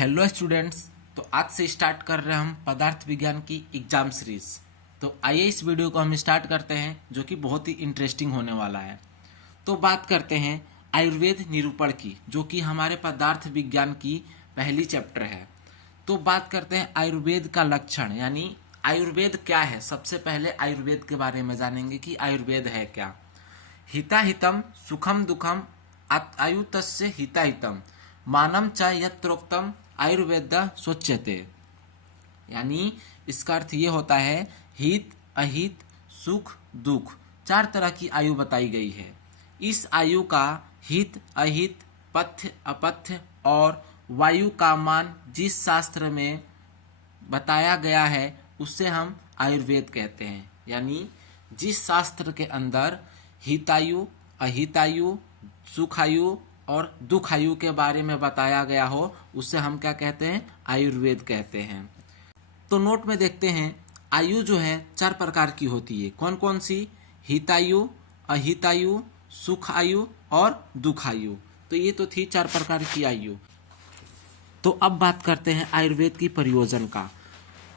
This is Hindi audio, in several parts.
Hello students. तो आज से स्टार्ट कर रहे हैं हम पदार्थ विज्ञान की एग्जाम सीरीज। तो आइए इस वीडियो को हम स्टार्ट करते हैं, जो कि बहुत ही इंटरेस्टिंग होने वाला है। तो बात करते हैं आयुर्वेद निरूपण की, जो कि हमारे पदार्थ विज्ञान की पहली चैप्टर है। तो बात करते हैं आयुर्वेद का लक्षण, यानी आयुर्वेद क्या है। सबसे पहले आयुर्वेद के बारे में जानेंगे कि आयुर्वेद है क्या। हिताहितम सुखम दुखम आयुतस्य हिताहितम मानम च यत्रोक्तम आयुर्वेद सोच्यते। यानी इसका अर्थ ये होता है हित अहित सुख दुख, चार तरह की आयु बताई गई है। इस आयु का हित अहित पथ्य अपथ्य और वायु का मान जिस शास्त्र में बताया गया है उससे हम आयुर्वेद कहते हैं। यानी जिस शास्त्र के अंदर हितायु अहितायु सुखायु और दुखायु के बारे में बताया गया हो उससे हम क्या कहते हैं, आयुर्वेद कहते हैं। तो नोट में देखते हैं आयु जो है चार प्रकार की होती है। कौन कौन सी? हितायु अहितायु सुखायु और दुखायु। तो ये तो थी चार प्रकार की आयु। तो अब बात करते हैं आयुर्वेद की प्रयोजन का।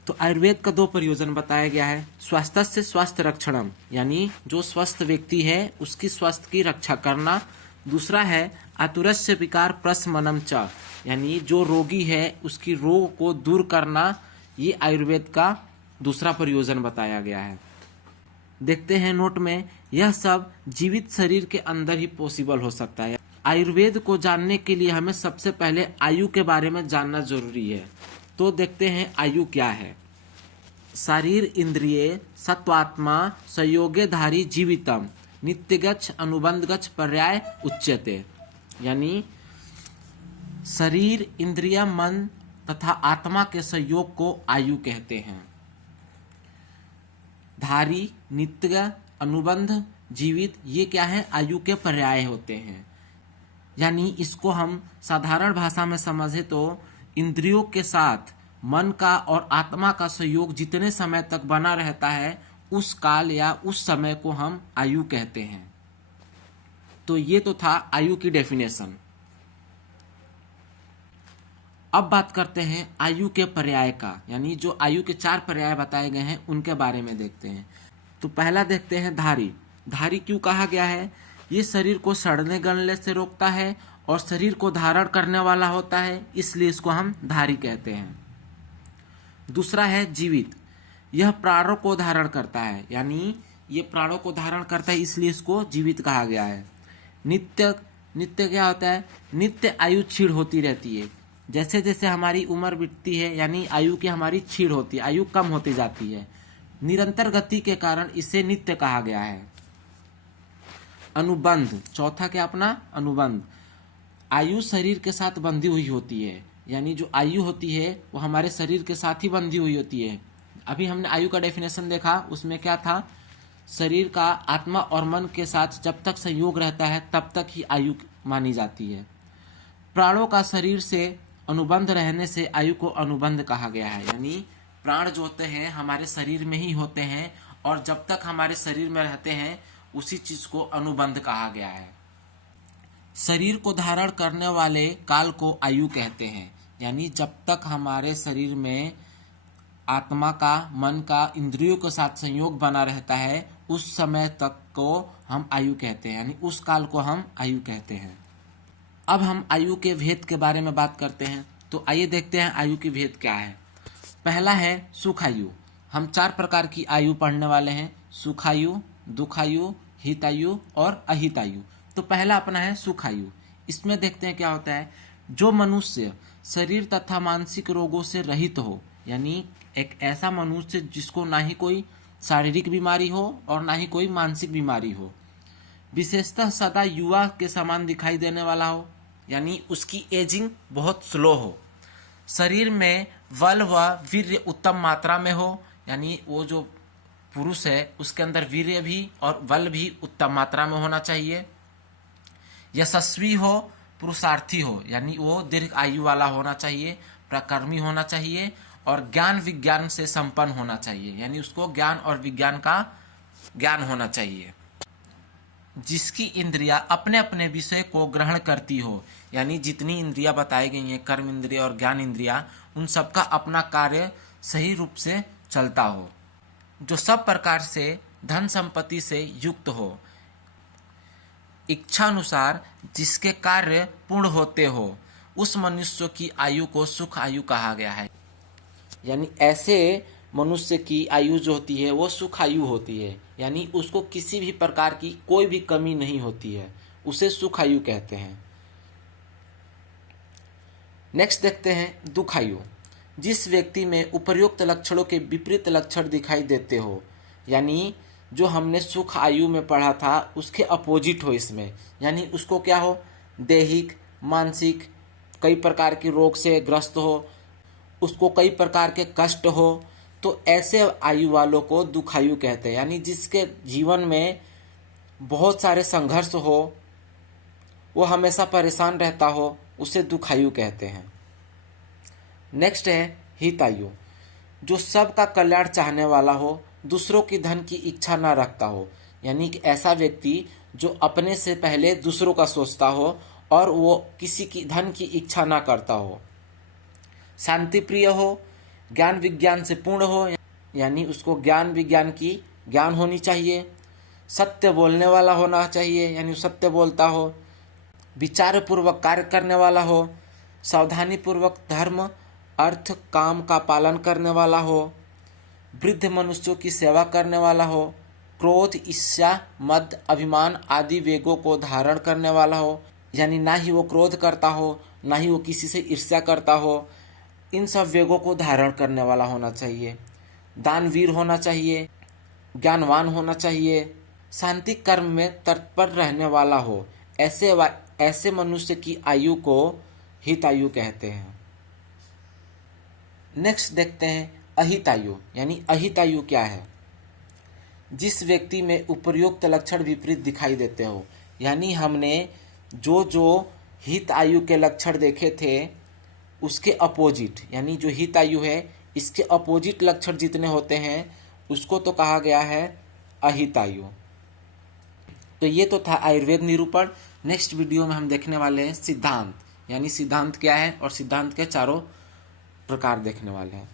तो आयुर्वेद का दो प्रयोजन बताया गया है। स्वास्थ्य स्वास्थ्य रक्षणम, यानी जो स्वस्थ व्यक्ति है उसकी स्वास्थ्य की रक्षा करना। दूसरा है आतुरस्य विकार प्रशमनम च, यानी जो रोगी है उसकी रोग को दूर करना। ये आयुर्वेद का दूसरा प्रयोजन बताया गया है। देखते हैं नोट में, यह सब जीवित शरीर के अंदर ही पॉसिबल हो सकता है। आयुर्वेद को जानने के लिए हमें सबसे पहले आयु के बारे में जानना जरूरी है। तो देखते हैं आयु क्या है। शरीर इंद्रिय सत्वात्मा संयोगधारी जीवितम नित्यगच्छ अनुबंधगच्छ पर्याय उच्यते। यानी शरीर इंद्रिय मन तथा आत्मा के संयोग को आयु कहते हैं। धारी नित्य अनुबंध जीवित, ये क्या है, आयु के पर्याय होते हैं। यानी इसको हम साधारण भाषा में समझे तो इंद्रियों के साथ मन का और आत्मा का संयोग जितने समय तक बना रहता है उस काल या उस समय को हम आयु कहते हैं। तो ये तो था आयु की डेफिनेशन। अब बात करते हैं आयु के पर्याय का, यानी जो आयु के चार पर्याय बताए गए हैं उनके बारे में देखते हैं। तो पहला देखते हैं धारी। धारी क्यों कहा गया है? ये शरीर को सड़ने गलने से रोकता है और शरीर को धारण करने वाला होता है, इसलिए इसको हम धारी कहते हैं। दूसरा है जीवित, यह प्राणों को धारण करता है, यानी ये प्राणों को धारण करता है इसलिए इसको जीवित कहा गया है। नित्य, नित्य क्या होता है? नित्य आयु क्षीण होती रहती है। जैसे जैसे हमारी उम्र बीतती है यानी आयु की हमारी क्षीण होती है, आयु कम होती जाती है। निरंतर गति के कारण इसे नित्य कहा गया है। अनुबंध, चौथा क्या अपना अनुबंध, आयु शरीर के साथ बंधी हुई होती है। यानी जो आयु होती है वो हमारे शरीर के साथ ही बंधी हुई होती है। अभी हमने आयु का डेफिनेशन देखा, उसमें क्या था, शरीर का आत्मा और मन के साथ जब तक संयोग रहता है तब तक ही आयु मानी जाती है। प्राणों का शरीर से अनुबंध रहने से आयु को अनुबंध कहा गया है। यानी प्राण जो होते हैं हमारे शरीर में ही होते हैं और जब तक हमारे शरीर में रहते हैं उसी चीज को अनुबंध कहा गया है। शरीर को धारण करने वाले काल को आयु कहते हैं। यानी जब तक हमारे शरीर में आत्मा का मन का इंद्रियों के साथ संयोग बना रहता है उस समय तक को हम आयु कहते हैं, यानी उस काल को हम आयु कहते हैं। अब हम आयु के भेद के बारे में बात करते हैं। तो आइए देखते हैं आयु की भेद क्या है। पहला है सुखायु। हम चार प्रकार की आयु पढ़ने वाले हैं, सुखायु, दुखायु, हितायु और अहितायु। तो पहला अपना है सुखायु। इसमें देखते हैं क्या होता है, जो मनुष्य शरीर तथा मानसिक रोगों से रहित हो, यानी एक ऐसा मनुष्य जिसको ना ही कोई शारीरिक बीमारी हो और ना ही कोई मानसिक बीमारी हो, विशेषतः सदा युवा के समान दिखाई देने वाला हो, यानी उसकी एजिंग बहुत स्लो हो, शरीर में बल व वीर्य उत्तम मात्रा में हो, यानी वो जो पुरुष है उसके अंदर वीर्य भी और बल भी उत्तम मात्रा में होना चाहिए, यशस्वी हो, पुरुषार्थी हो, यानी वो दीर्घ आयु वाला होना चाहिए, प्रकर्मी होना चाहिए और ज्ञान विज्ञान से संपन्न होना चाहिए, यानी उसको ज्ञान और विज्ञान का ज्ञान होना चाहिए। जिसकी इंद्रियां अपने अपने विषय को ग्रहण करती हो, यानी जितनी इंद्रियां बताई गई हैं, कर्म इंद्रिया और ज्ञान इंद्रिया, उन सबका अपना कार्य सही रूप से चलता हो, जो सब प्रकार से धन संपत्ति से युक्त हो, इच्छा अनुसार जिसके कार्य पूर्ण होते हो, उस मनुष्य की आयु को सुख आयु कहा गया है। यानी ऐसे मनुष्य की आयु जो होती है वो सुख आयु होती है, यानी उसको किसी भी प्रकार की कोई भी कमी नहीं होती है, उसे सुख आयु कहते हैं। नेक्स्ट देखते हैं दुख आयु। जिस व्यक्ति में उपर्युक्त लक्षणों के विपरीत लक्षण दिखाई देते हो, यानी जो हमने सुख आयु में पढ़ा था उसके अपोजिट हो इसमें, यानी उसको क्या हो, दैहिक मानसिक कई प्रकार के रोग से ग्रस्त हो, उसको कई प्रकार के कष्ट हो, तो ऐसे आयु वालों को दुखायु कहते हैं। यानी जिसके जीवन में बहुत सारे संघर्ष हो, वो हमेशा परेशान रहता हो, उसे दुखायु कहते हैं। नेक्स्ट है हितायु। जो सबका कल्याण चाहने वाला हो, दूसरों की धन की इच्छा ना रखता हो, यानी कि ऐसा व्यक्ति जो अपने से पहले दूसरों का सोचता हो और वो किसी की धन की इच्छा ना करता हो। शांति प्रिय हो, ज्ञान विज्ञान से पूर्ण हो, यानी उसको ज्ञान विज्ञान की ज्ञान होनी चाहिए। सत्य बोलने वाला होना चाहिए, यानी सत्य बोलता हो। विचार पूर्वक कार्य करने वाला हो, सावधानी पूर्वक धर्म अर्थ काम का पालन करने वाला हो, वृद्ध मनुष्यों की सेवा करने वाला हो, क्रोध ईर्ष्या मद अभिमान आदि वेगों को धारण करने वाला हो, यानी ना ही वो क्रोध करता हो ना ही वो किसी से ईर्ष्या करता हो, इन सब वेगों को धारण करने वाला होना चाहिए। दानवीर होना चाहिए, ज्ञानवान होना चाहिए, शांति कर्म में तत्पर रहने वाला हो, ऐसे मनुष्य की आयु को हितायु कहते हैं। नेक्स्ट देखते हैं अहितायु। यानी अहितायु क्या है? जिस व्यक्ति में उपर्युक्त लक्षण विपरीत दिखाई देते हो, यानी हमने जो जो हित आयु के लक्षण देखे थे उसके अपोजिट, यानी जो हित आयु है इसके अपोजिट लक्षण जितने होते हैं उसको तो कहा गया है अहितायु। तो ये तो था आयुर्वेद निरूपण। नेक्स्ट वीडियो में हम देखने वाले हैं सिद्धांत, यानी सिद्धांत क्या है और सिद्धांत के चारों प्रकार देखने वाले हैं।